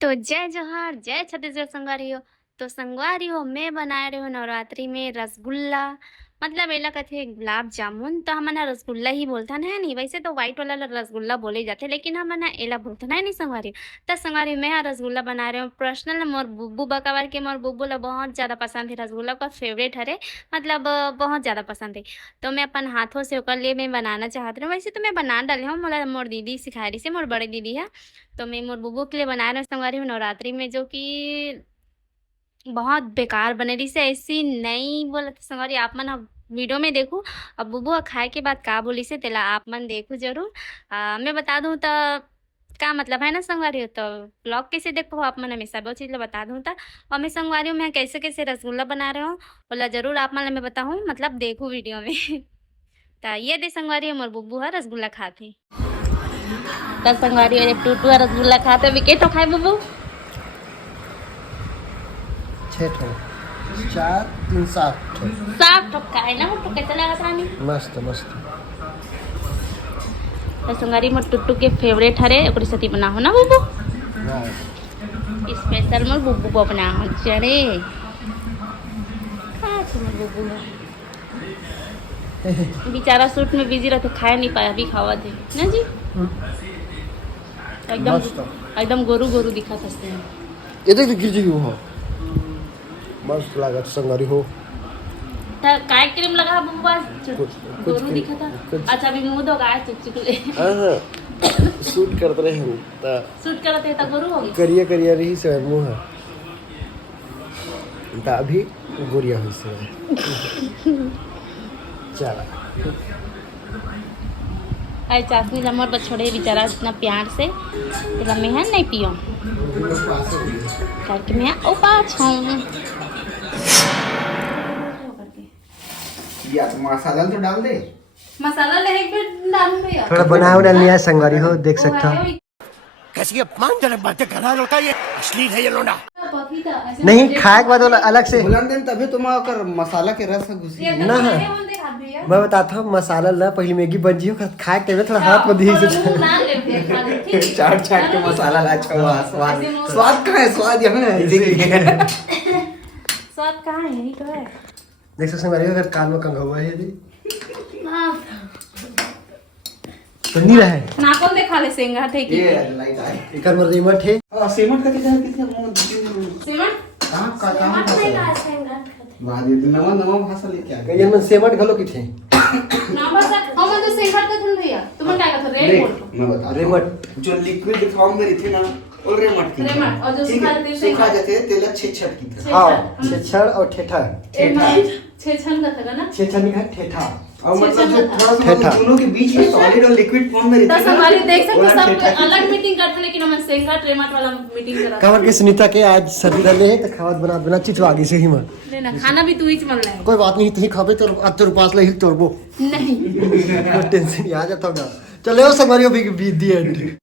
तो जय जोहार जय छत्तीसगढ़ संगवारी हो। तो संगवारी हो मैं बना रही हूँ नवरात्रि में रसगुल्ला। मतलब एला कथे गुलाब जामुन तो हमन रसगुल्ला ही बोलता है नहीं। वैसे तो व्हाइट वाला रसगुल्ला बोले जाते लेकिन हमन एला बोलता है नहीं संगवारी। तो संगवारी मैं रसगुल्ला बना रही हूँ पर्सनल मोर बुब्बू बकावर के मोर बुब्बू ला बहुत ज़्यादा पसंद है। रसगुल्ला का फेवरेट हरे मतलब बहुत ज़्यादा पसंद है। तो मैं अपन हाथों से ओकर लिए मैं बनाना चाहती हूँ। वैसे तो मैं बना डाली हूँ मोला मोर दीदी सिखा रही से मोर बड़े दीदी है। तो मैं मोर बुब्बू के लिए बना रही हूँ संगवारी हूँ नवरात्रि में जो कि बहुत बेकार बने रही से ऐसी नहीं बोला तो संगवारी आप मन अब वीडियो में देखूँ। अब बुब्बू ह खाए के बाद का बोली से तेला आप मन देखो जरूर। मैं बता दूँ तो का मतलब है ना संगवारी हो। तो ब्लॉग कैसे देखो आप मन हमेशा बहुत चीज़ बता दूँ तो और मैं संगवारी हूँ मैं कैसे कैसे रसगुल्ला बना रही हूँ बोला जरूर आप मन मैं बताऊँ मतलब देखूँ वीडियो में। तो ये दे संगवारी मोर बुब्बू है रसगुल्ला खाते तो संगवारी टूटू रसगुल्ला खाते विकेट खाए बुब्बू 6 ठो 4 3 7 ठो साफ ठोक खाए ना तो कैसा लगा रानी मस्त मस्त। तो संगवारी मोर टुट्टू के फेवरेट हरे ओकरे साथी बना हो ना बुब्बू हाँ। स्पेशल मोर बुब्बू को बना हो चरे का मोर बुब्बू बेचारा सूट में बिजी रहते खाए नहीं पाया अभी खावा थे ना जी एकदम मस्त। एकदम गोरू गोरू दिखा सकते हैं। ये देख गिर जी हो मस्त लागत संगरी हो। तो काय क्रीम लगा बुब्बू आज कुछ गोरू दिखा था कुछ अच्छा अभी मुंह दो गाय चुचुकले हां शूट करते रहे हम ता सूट करते तो गोरू होगी करिया करिया रही से मुंह ता अभी गोरिया हुई से चला आई चाशनी जमर बछड़े बेचारा इतना प्यार से तेरा मेहन नहीं पियो करके मैं ओ पाछ हूँ या तो मसाला तो डाल दे। मसाला ले एक बार डाल दे थोड़ा बनाओ डालनी है संगरी हो देख सकता हो। कैसी अपमानजनक बातें कर रहा लड़का ये अश्लील है ये लोंडा। नहीं खाए के बाद वाला अलग से बुलान देन तभी तुम आकर मसाला के रस घुसी ना मैं बताता हूँ मसाला ला पहले मैगी बन जी खाए के थोड़ा हाथ में दी से चाट चाट के मसाला ला छवा स्वाद स्वाद कहाँ है स्वाद यहाँ है स्वाद कहाँ है यही तो है। देख सकते हैं अगर कान में कंघा हुआ है यदि तो नहीं रहे ना कौन देखा ले सेंगा थे कि ये लाइट आए एक और रिमोट है सीमेंट का कितना मुंह सीमेंट कहाँ का वाह ये नवा नवा भाषा लेके आ कहीं में सेमट घलो की थे ना बस हम तो सेंगा का थन भैया तुम क्या का रेड बोल मैं बता रिमोट जो लिक्विड फॉर्म में रहती ना और रेमट की रेमट और जो सुखा जाते तेल छेछट की तरह हाँ छेछड़ और ठेठा छेछन का था ना छेछड़ नहीं है ठेठा और मतलब जो थोड़ा सा ठेठा। दोनों के बीच में सॉलिड और लिक्विड फॉर्म में रहती तो हमारे देख सकते वो सब ठेठा की अलग मीटिंग करते लेकिन हम सेंगा ट्रेमट वाला मीटिंग करा कवर के सुनीता के आज सर्दी डाले है तो खावत बना बना चिचवा आगे से ही मां लेना खाना भी तू ही मन रहा है कोई बात नहीं तुही खाबे तो आज तेरे पास ले ही तोरबो नहीं टेंशन आ जाता होगा चले ओ संगवारी भी बीत दी एंड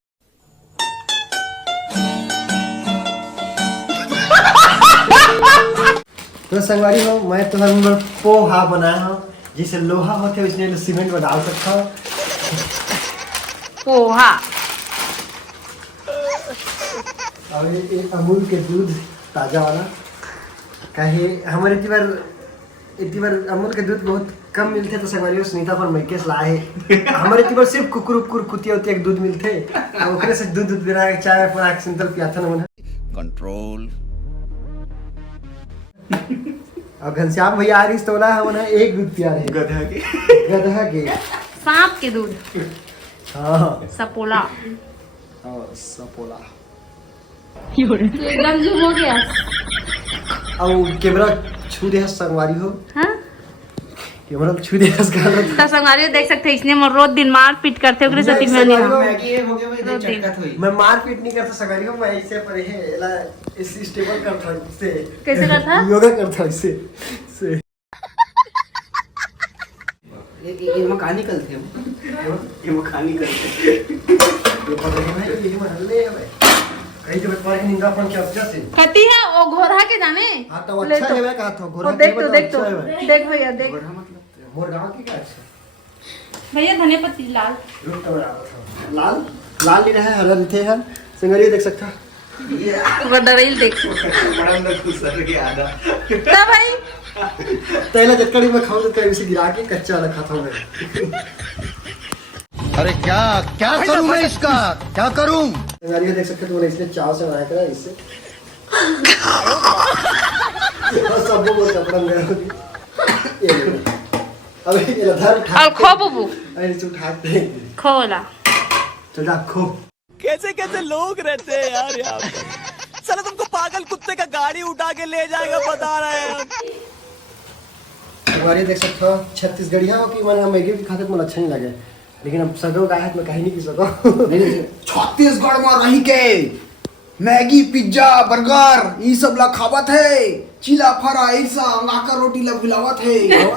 तो संगवारी हो मैं तो हम पोहा बनाया हूँ जिसे लोहा होते उसने सीमेंट में डाल सकता हूँ पोहा और ये अमूल के दूध ताजा वाला कहे हमारे इतनी बार अमूल के दूध बहुत कम मिलते तो संगवारी सुनीता पर मैकेस लाए हमारे इतनी बार सिर्फ कुकुर कुतिया होती एक दूध मिलते अब ओकरे से दूध बना के चाय बना के सिंपल पियाथा न मन कंट्रोल अब घनश्याम भैया आ रही तो ना हम एक दूध पिया रहे गधा के सांप के दूध हाँ सपोला सपोला तू एकदम झूम हो गया अब कैमरा छू दे संगवारी हो हाँ कैमरा छू दे तो संगवारी देख सकते हैं इसने मोर रोज दिन मार पीट करते ओकरे साथी में नहीं मैगी ये हो गया भाई देख चटकत हुई मैं मारपीट नहीं करता संगवारी हो मैं इससे परे है ला इस स्टेबल करता हूं इससे कैसे करता योगा करता हूं इससे से ये मैकेनिकल थे ये मैकेनिकल थे ये पता नहीं भाई ये महल्ले है भाई कहीं तो पर निंदा अपन क्या क्या से कती है वो घोड़ा के जाने हां तो अच्छा है कहा था घोड़ा देख तो देख भैया देख मोर गांव की क्या है भैया धनिया पत्ती लाल रुक तो लाल लाल नहीं रहा हरा रहते हैं संगरी देख सकता वो डरेल देख बड़ा अंदर खुश सर के आधा ना भाई तेला जटकड़ी में खाऊं तो तेरे उसे गिरा के कच्चा वाला खाता हूँ मैं। अरे क्या क्या करूं मैं इसका, क्या करूं? संगारी देख सकते हो तुमने इसलिए चाव से बनाया करा इससे। और सब वो कपड़ा में ये देखो। अब ये धर और खो बुबू ऐसे उठाते खोला चल जा खो। कैसे कैसे लोग रहते हैं यार यहाँ पे। साला तुमको पागल कुत्ते का गाड़ी उठा के ले जाएगा बता रहे हैं हम। हमारे देख सकते हो छत्तीसगढ़िया हो कि मैंने मैगी भी खाते तो मुझे अच्छा नहीं लगे, लेकिन अब सगो का है तो मैं कहीं नहीं की सको। छत्तीसगढ़ में रही के मैगी पिज्जा बर्गर ये सब ला खावत है, चिला फरा ऐसा अंगाका रोटी ला खिलावत है।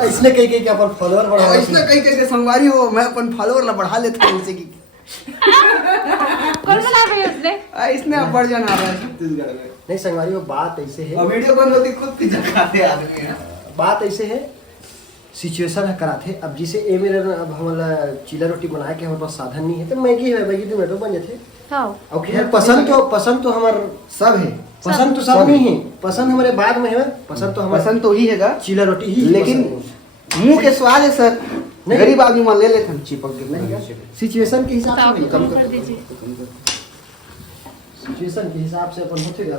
इसने कहीं कहीं क्या पर फॉलोअर बढ़ा इसने कहीं कहीं संगवारी हो मैं अपन फॉलोअर ला बढ़ा लेता हूँ उसे की। कौन बना रही है उसने इसने अब बढ़ जाना रहा है छत्तीसगढ़ में। नहीं संगवारी वो बात ऐसे है, और वीडियो बंद होती खुद पिज्जा खाते आदमी है। बात ऐसे है सिचुएशन है कराते। अब जिसे ए मेरे अब हमारा चीला रोटी बनाए के हमारे पास साधन नहीं है तो मैगी है, मैगी तो मेट्रो बन जाते। हाँ और खैर पसंद तो हमार सब है, पसंद तो सब नहीं है, पसंद हमारे बाद में है, पसंद तो हमारा पसंद तो ही है चीला रोटी ही। लेकिन मुंह के स्वाद है सर, नहीं। गरीब आदमी मान ले लेते हैं चिपक के नहीं सिचुएशन के हिसाब तो आप से कम कर दीजिए। सिचुएशन के हिसाब से अपन होते जा।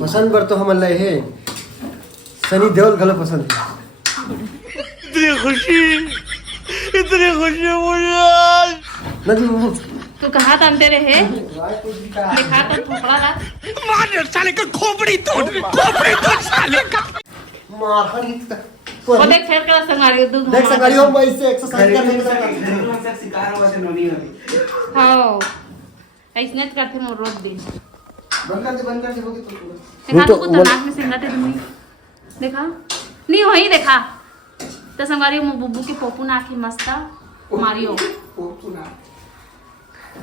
पसंद पर तो हमारे है सनी देओल गलो पसंद है। इतनी खुशी मुझे आज। ना जी वो तू कहाँ तनते रहे दिखा तो थोपड़ा रहा मार साले का खोपड़ी तोड़ साले का। मार ही वो देख फेर कर संगारी दूध देख सकाली हो मैं इससे एक्सरसाइज करने शिकार हुआ से नोनी होगी। हाँ ऐसने तो करते मोर रोज दिन बंद कर दे होगी तो देखा तो कुछ नाक में सिंगाते तुम देखा नहीं वही देखा तो संगारी मो बुब्बू की पोपू ना आखी मस्ता मारियो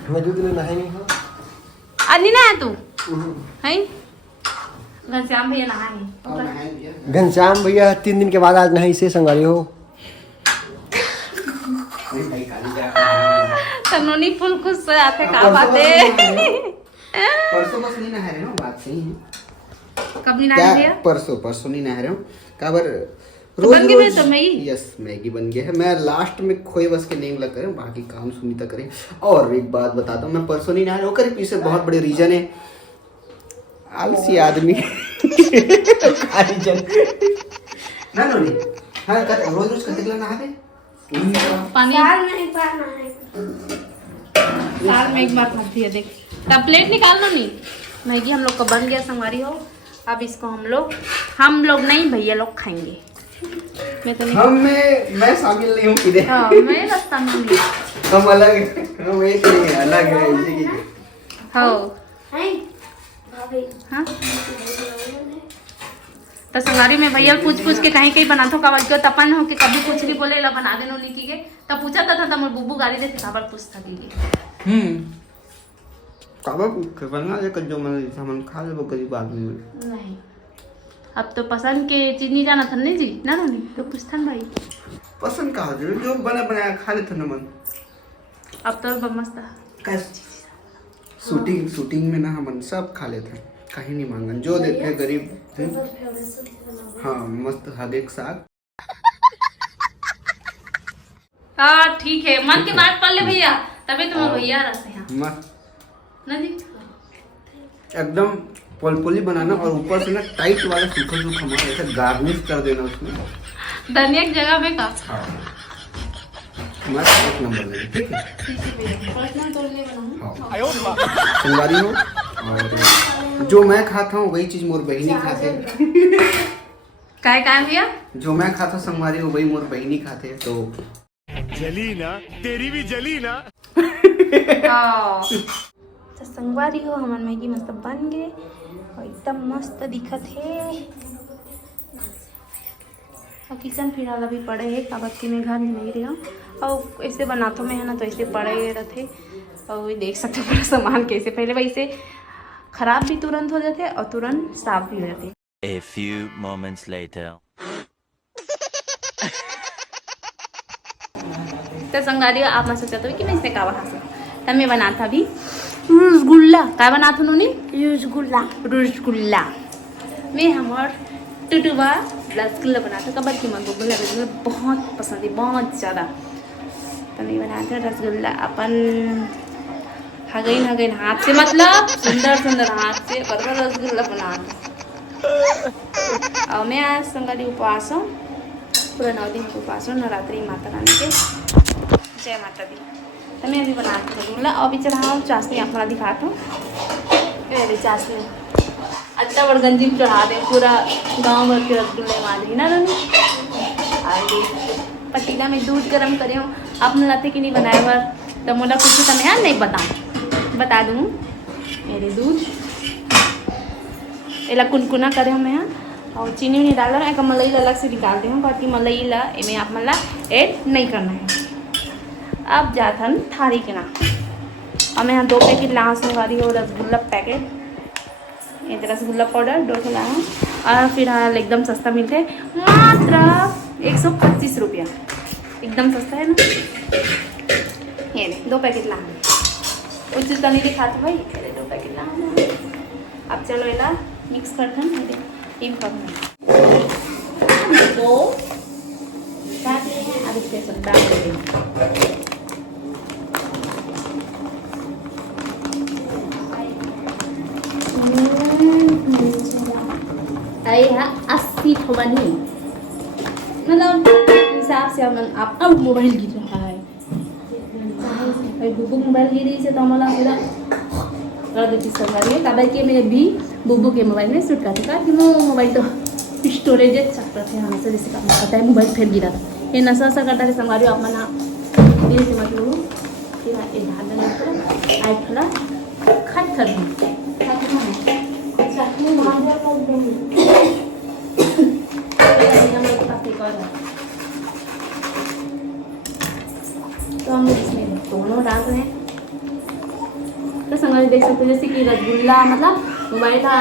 मैं दूध लेना है नहीं हो अन्नी ना है तू है घनश्याम भैया नहाए घनश्याम भैया 3 दिन के बाद आज नहीं से संगारी हो। तनोनी फुल खुश से आते का बात है परसों बस नहीं नहा रहे हो, बात सही है। कब नहीं नहाए भैया परसों नहीं नहा रहे हो काबर तो बन गई तो मैगी। यस मैगी बन गया है। मैं लास्ट में खोए बस के नेम लग करें, बाकी काम सुनीता करें। और एक बात बताता हूँ, मैं परसों नहीं नहा रहा हूँ कर पीछे बहुत बड़े रीजन है आलसी आदमी ना नोनी हाँ कर रोज रोज कते नहा दे पानी साल में एक बार खाती है। देख तब प्लेट निकाल लो नहीं मैगी हम लोग का बन गया संगवारी हो। अब इसको हम लोग नहीं भैया लोग खाएंगे। मैं तो नहीं मैं शामिल नहीं हूँ किधर। हाँ मैं रास्ता में नहीं हम अलग हैं, हम एक नहीं है, अलग है जिंदगी के। हाँ हाँ तो संगारी में भैया पूछ के कहीं बनाता हूँ कावल के तपन हो कि कभी कुछ नहीं बोले ला बना देनो लिखी के तब पूछा था मोर बुब्बू गाड़ी दे काबर पूछता दी काबर बना ले कर जो मन सामान खा ले वो गरीब आदमी में नहीं अब तो पसंद के चीज नहीं जाना था नहीं जी ना नहीं तो पूछता भाई पसंद का जो बना बनाया खा लेते ना मन। अब तो मस्त शूटिंग में ना हम सब खा लेते हैं, कहीं नहीं मांगन जो देते हैं गरीब। हाँ मस्त हदेक साग। हाँ ठीक है मन की बात पढ़ ले भैया तभी तुम भैया रहते हैं मस्त ना जी एकदम पोलपोली बनाना और ऊपर से ना टाइट वाला सूखा सूखा हमारा ऐसा गार्निश कर देना उसमें धनिया की जगह में का मस्त एक नंबर लगे। ठीक है पर्सनल तौर ले बनाऊं संगवारी हो और जो मैं खाता हूँ वही चीज मोर बहनी खाते। काय भैया जो मैं खाता हूँ संगवारी हो वही मोर बहनी खाते तो जली ना तेरी भी जली ना। तो संगवारी हो हमार मैगी मस्त बन गए और एकदम मस्त दिखत है। और किचन फिलहाल अभी पड़े है काबत्ती में घर नहीं रहा और ऐसे बनाते में है ना तो ऐसे पड़े रहते और देख सकते हो पूरा सामान कैसे पहले वैसे खराब भी तुरंत हो जाते और तुरंत साफ भी हो जाते। A few moments later. तो संगारी आप मैं सोचा था कि मैं इसे का वहाँ से तब मैं बनाता भी रसगुल्ला काय बनात नुनी रसगुल्ला मैं हमार टुटुबा रसगुल्ला बनाते कबर की मन रसगुल्ला बहुत पसंद है बहुत ज़्यादा। तो नहीं बनाते रसगुल्ला अपन हगैन हगैन हाथ से मतलब सुंदर सुंदर हाथ से बरबर रसगुल्ला बनाते। और मैं आज संगारी उपवास हूँ, पूरा 9 दिन के उपवास हूँ नवरात्रि माता रानी के। जय माता दी। तो मैं अभी बनाती हूँ रसगुल्ला और अभी चढ़ाऊँ चाशनी अपना दिखाता हूँ। अभी चाशनी अच्छा बड़गंजी में चढ़ा दें पूरा गाँव भर के रसगुल्ले मारी ना रही। आगे पतीला में दूध गर्म करे हूँ आपने लाते कि नहीं बनाए बार तो मोला कुछ तो मैं नहीं बता दूँ मेरे दूध एला कुनकुना करे हूँ मैं और चीनी नहीं डाल रहा है मलाई अलग से निकाल दूँ बाकी मलाई ला में आप मला ऐड नहीं करना है। अब जाता हूँ थारी के ना और मैं यहाँ 2 पैकेट लास मंगारी हो रसगुल्ला पैकेट ये रसगुल्ला पाउडर 2 लाया और फिर एकदम सस्ता मिलता है मात्र 125 रुपया एकदम सस्ता है ना। ये 2 पैकेट लाया उस तनी दिखाते भाई 2 पैकेट लाया। अब चलो इला मिक्स करते हैं टीम करना 2 डालते हैं अब इसके सब डाल देंगे। है 80 ठोबनी मतलब हिसाब से आप अब मोबाइल गिर रहा है बुबू मोबाइल गिरी से तो हमारा पूरा कर देती सरकार है काबर के मेरे भी बुबू के मोबाइल में शूट करते था कि वो मोबाइल तो स्टोरेज चक्कर थे हमेशा जैसे का पता है मोबाइल फिर गिरा था ये नशा सा करता है संगारी आप मना ये से मतलब फिर ये ढाल देना पूरा आई थोड़ा खट कर दूँ तो हम इसमें दोनों डाल रहे हैं। तो संगारी देख सकते हैं जैसे कि रसगुल्ला मतलब मोबाइल था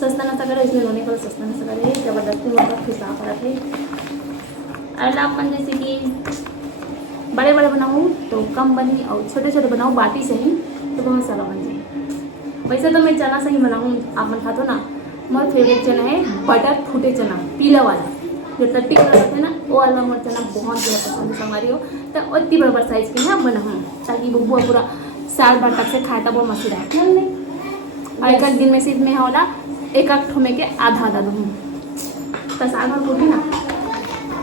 सस्ता नशा करे इसमें रोने को सस्ता नशा करे जबरदस्ती मतलब खिसा पड़ा थे। अगला अपन जैसे कि बड़े बड़े बनाऊँ तो कम बनी और छोटे छोटे बनाऊँ बाटी से ही तो बहुत सारा बन जाए। वैसे तो मैं चना से ही बनाऊँ आप मन खाते हो ना मेरा फेवरेट चना है बटर फूटे चना पीला वाला जो टट्टी कलर रहता है ना वो वाला मोर चना बहुत ज़्यादा पसंद है हमारी हो तो उतनी बड़ा साइज़ के ना बनाऊँ ताकि बुबू पूरा साल भर तक से खाए तो बहुत मस्त रहता है और एक दिन में सिर्फ मैं होला एक ठो में के आधा दूँ तो साल भर पूरी ना।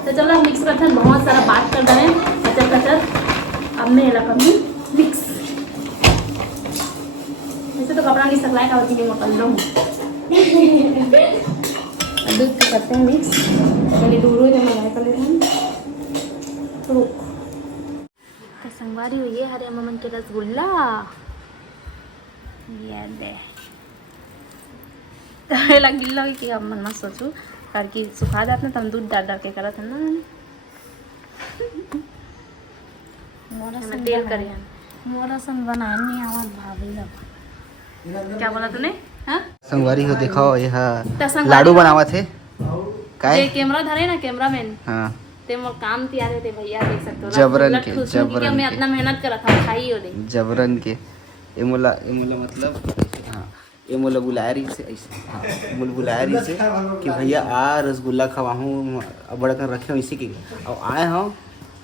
तो चलो मिक्स करते हैं बहुत सारा बात कर रहे हैं कचर कचर अब मैं इलाका में मिक्स ऐसे तो कपड़ा नहीं सकलाए का होती है मैं कर लूँ दूध को करते हैं मिक्स पहले दूर हो जब मैं कर लेते हैं तो संगवारी हुई है हरे ममन के रसगुल्ला ये दे गिल्ला हुई कि अब मन मत सोचू करके सुखा जाते ना तो हम दूध डाल के करा था ना तेल करे मोरा संग बनाए नहीं आवाज भाभी लोग क्या बोला तूने हाँ संगवारी हो दिखाओ यह तो संगवारी लाडू बनावा थे ये काय कैमरा धरे ना कैमरामैन हाँ ते मोर काम तैयार थे भैया देख सकते हो जबरन के, जबरन जबरन मैं के। इतना मेहनत करा था खाई हो नहीं जबरन के ये मोला मतलब हाँ ये मोला बुलाया रही से ऐसे हाँ मोला बुलाया रही से कि भैया आ रसगुल्ला खवाऊँ अब बड़ा कर रखे हूँ इसी के और आए हों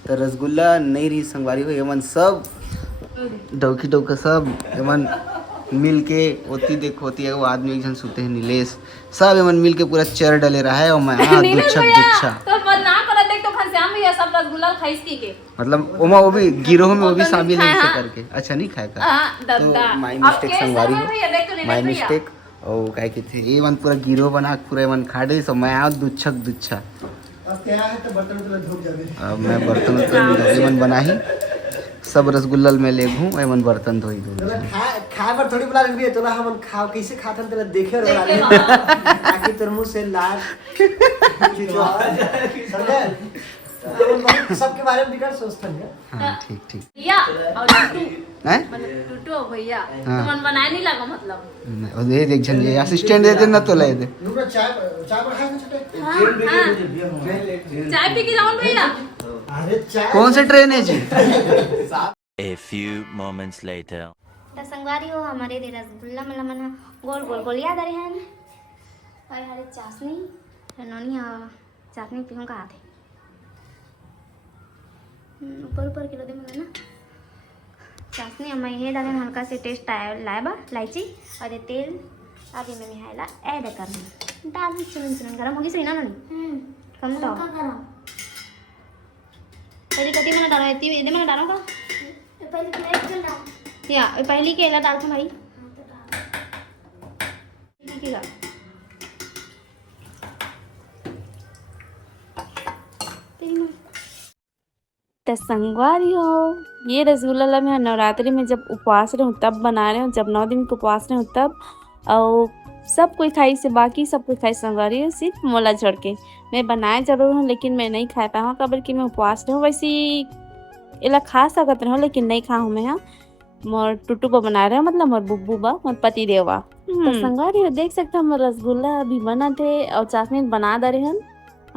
तो रसगुल्ला नहीं रही संगवारी हो एमन सब डौकी डौका सब एमन मिल के होती देख होती है वो आदमी एक जन सुते हैं नीलेश सब एमन मिल के पूरा चर डले रहा है और मैं हाँ दुच्छा तो ना करा देख तो घनश्याम भैया सब रसगुल्ला खाइस की के मतलब ओमा वो भी गिरोह में वो भी शामिल है इसे करके अच्छा नहीं खाएगा हां दादा तो माय मिस्टेक संगवारी हो माय मिस्टेक और काय के थे ये मन पूरा गिरोह बना पूरा मन खा दे सो मैं आ दुच्छा अब क्या है तो बर्तन तो धूप जावे अब मैं बर्तन तो मन बना ही सब रसगुल्ला में ले घूं मैं मन बर्तन धोई दूं खाए पर थोड़ी बुला रही है तो हम खाओ कैसे खाते हैं तेरा देखे रहे आखिर तेरे मुंह से लाल समझे सबके बारे में बिगड़ सोचता है हां ठीक ठीक भैया और टूटू हैं मतलब टूटू भैया हाँ। तो मन बनाए नहीं लगा मतलब और ये देख जन ये असिस्टेंट दे दे ना तो ले दे दूसरा चाय चाय पर खाए छोटे हां चाय पी के जाऊं भैया अरे चाय कौन से ट्रेन है जी A few moments later. तो संगवारी हो हमारे दे रसगुल्ला मला मना गोल गोल गोल याद आ रहे हैं और हमारे चाशनी नोनी चाशनी पीऊँ का आते ऊपर ऊपर किलो दे मला ना चाशनी हमें ये डालें हल्का से टेस्ट लाया बा इलायची और ये तेल अभी मैं मिहायला ऐड करना डाल चुन चुन गरम होगी सही ना नोनी कम तो पहले कति मैंने डाला इतनी इधर मैंने डाला का पहले प्लेट चल रहा या पहली केला डाल भाई केला तो संगवारी हो ये रसगुल्ला मैं नवरात्रि में जब उपवास रहे हूँ तब बना रहे हूँ जब 9 दिन के उपवास रहे हूँ तब और सब कोई खाई से बाकी सब कोई खाई संगवारी हो सिर्फ मोला छोड़ के मैं बनाए जरूर हूँ लेकिन मैं नहीं खा पाया हूँ कबर कि मैं उपवास रहे हूँ वैसे इला खा सकते रहो लेकिन नहीं खा हूँ मैं यहाँ मोर टुटू को बना रहे हो मतलब मोर बुब्बू बा मोर पति देवा तो संगवारी हो देख सकते हो मोर रसगुल्ला अभी बना थे और चाशनी बना दे रहे हैं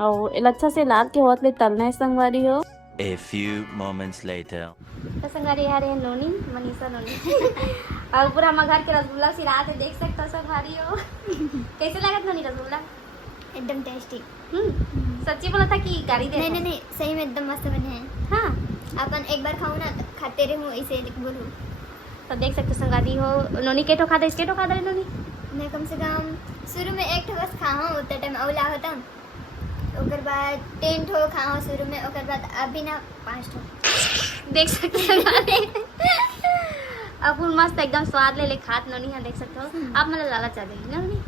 और इला अच्छा से लाल के होत ले तलना है संगवारी हो A few moments later. तो संगवारी यार है नोनी मनीषा नोनी और पूरा हम घर के रसगुल्ला सिरा थे देख सकते हो संगवारी हो कैसे लगा नोनी रसगुल्ला एकदम टेस्टी सच्ची बोला था कि गाड़ी दे नहीं सही में एकदम मस्त बने हैं। हाँ अपन एक बार खाऊं ना तो खाते रहूं इसे बोलूं। तो देख सकते संगवारी हो नोनी के तो खा दे इसके तो खा दे नोनी मैं कम से कम शुरू में एक ठो बस खाऊं उतना टाइम औला होता ओकर बाद 10 ठो खाऊं शुरू में ओकर बाद अभी ना 5 ठो देख सकते हैं अब फुल मस्त एकदम स्वाद ले खात नोनी यहाँ देख सकते हो आप मतलब लालच आ जाएगी ना नोनी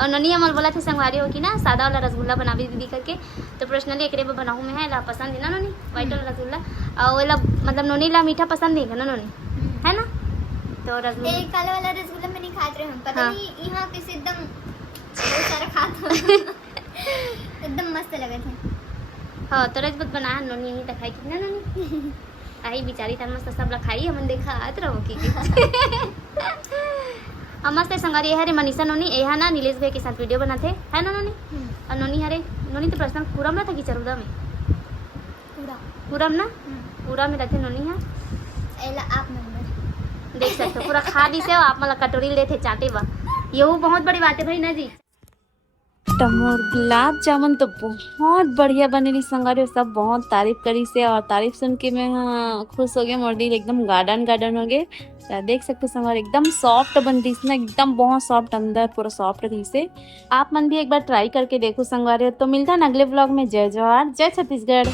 और नोनी हमल बोला थे संगवारी हो कि ना सादा वाला रसगुल्ला बनावी दीदी करके तो पर्सनली एक बार बनाऊँ मैं है ला पसंद है ना नोनी वाइट वाला रसगुल्ला और वो ला मतलब नोनी ला मीठा पसंद है ना नोनी है ना तो रसगुल्ला एक काला वाला रसगुल्ला मैं नहीं खाते रहे पता हाँ। नहीं यहाँ किसी एकदम बहुत सारा खाता एकदम मस्त लगे थे। हाँ तो रजबत बना नोनी नहीं दिखाई कि ना नोनी आई बेचारी तर मस्त सब ला खाई हमन देखा आत रहो की हम मस्त संगवारी हरे मनीषा नोनी यहाँ ना नीलेश भाई के साथ वीडियो बनाते है ना नोनी और नोनी हरे नोनी तो पर्सनल पूरम ना था कि चरुदा में पूरम ना पूरा में रहते नोनी यहाँ एला आप नंबर देख सकते हो पूरा खा दी से आप मतलब कटोरी लेते चाटे बा ये बहुत बड़ी बात है भाई ना जी टमोर गुलाब जामुन तो बहुत बढ़िया बनेली संगवारी सब बहुत तारीफ करी से और तारीफ सुन के मैं खुश हो गया मोर दिल एकदम गार्डन हो गए तो देख सकते हो संगवारी एकदम सॉफ्ट बनती इसमें एकदम बहुत सॉफ्ट अंदर पूरा सॉफ्ट रही से आप मन भी एक बार ट्राई करके देखो संगवारी तो मिलता है अगले ब्लॉग में जय जवाहर जय छत्तीसगढ़।